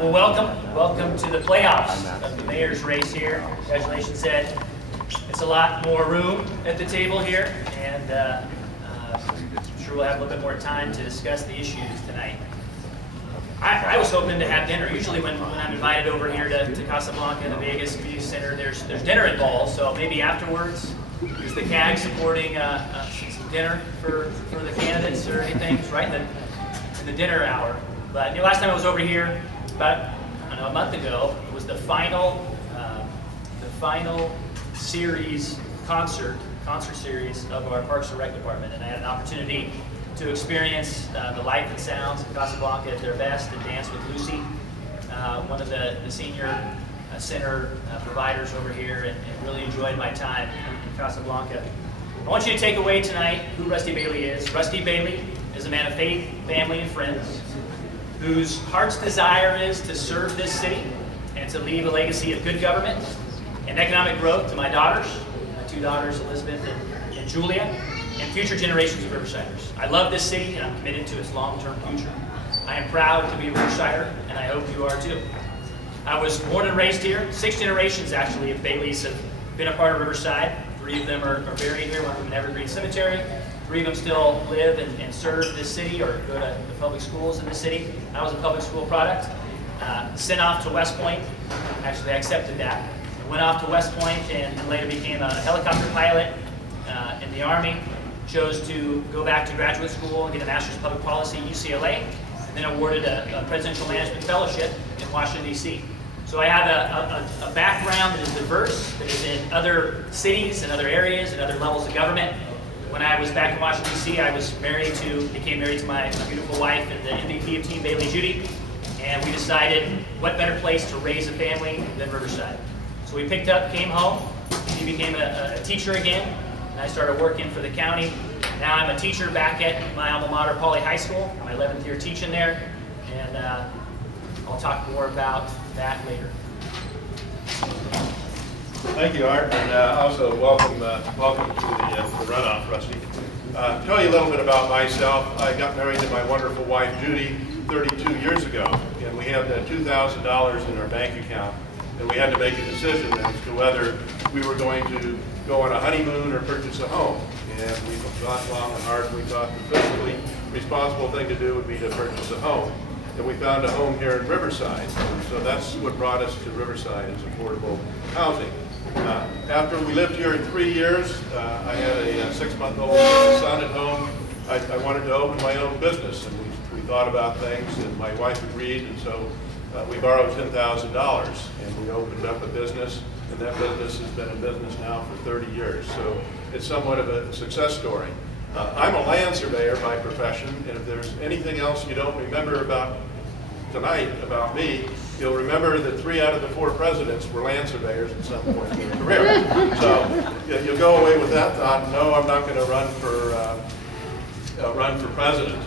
Well, welcome to the playoffs of the mayor's race here. Congratulations, Ed. It's a lot more room at the table here, and I'm sure we'll have a little bit more time to discuss the issues tonight. I was hoping to have dinner. Usually when I'm invited over here to Casa Blanca in the Vegas Community Center, there's dinner involved, so maybe afterwards, is the CAG supporting some dinner for the candidates or anything? It's right in the dinner hour. But last time I was over here, about a month ago, it was the final series concert series of our Parks and Rec department, and I had an opportunity to experience the light and sounds of Casa Blanca at their best and dance with Lucy, one of the senior center providers over here, and really enjoyed my time in Casa Blanca. I want you to take away tonight who Rusty Bailey is. Rusty Bailey is a man of faith, family, and friends, whose heart's desire is to serve this city and to leave a legacy of good government and economic growth to my daughters, my two daughters, Elizabeth and Julia, and future generations of Riversiders. I love this city, and I'm committed to its long-term future. I am proud to be a Riversider, and I hope you are too. I was born and raised here. 6 generations, actually, of Baileys have been a part of Riverside. 3 of them are buried here, one of them in Evergreen Cemetery. 3 of them still live and serve this city or go to the public schools in the city. I was a public school product, sent off to West Point. Actually, I accepted that. Went off to West Point and later became a helicopter pilot in the Army. Chose to go back to graduate school and get a Master's of Public Policy at UCLA, and then awarded a Presidential Management Fellowship in Washington, D.C. So I have a background that is diverse, that is in other cities and other areas and other levels of government. When I was back in Washington, D.C., I was became married to my beautiful wife and the MVP of Team Bailey, Judy, and we decided what better place to raise a family than Riverside. So we picked up, came home, he became a teacher again, and I started working for the county. Now I'm a teacher back at my alma mater, Pauley High School, my 11th year teaching there, and I'll talk more about that later. Thank you, Art, and also welcome to the runoff, Rusty. Tell you a little bit about myself. I got married to my wonderful wife, Judy, 32 years ago, and we had $2,000 in our bank account, and we had to make a decision as to whether we were going to go on a honeymoon or purchase a home. And we thought long and hard, and we thought the fiscally responsible thing to do would be to purchase a home. And we found a home here in Riverside, and so that's what brought us to Riverside, is affordable housing. After we lived here in 3 years, I had a 6-month-old son at home. I wanted to open my own business, and we thought about things, and my wife agreed, and so we borrowed $10,000, and we opened up a business, and that business has been in business now for 30 years. So it's somewhat of a success story. I'm a land surveyor by profession, and if there's anything else you don't remember about tonight about me, you'll remember that 3 out of the 4 presidents were land surveyors at some point in their career. So you'll go away with that thought, no, I'm not going to run for president.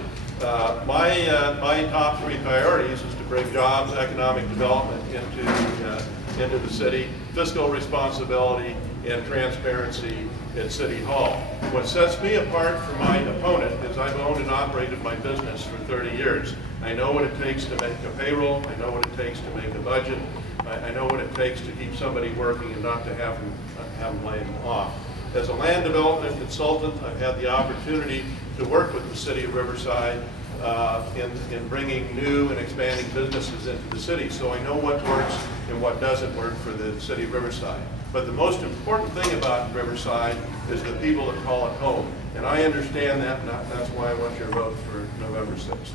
My top 3 priorities is to bring jobs, economic development into the city, fiscal responsibility, and transparency at City Hall. What sets me apart from my opponent is I've owned and operated my business for 30 years. I know what it takes to make a payroll, I know what it takes to make a budget, I know what it takes to keep somebody working and not to have them lay them off. As a land development consultant, I've had the opportunity to work with the city of Riverside in bringing new and expanding businesses into the city, so I know what works and what doesn't work for the city of Riverside. But the most important thing about Riverside is the people that call it home, and I understand that, and that's why I want your vote for November 6th.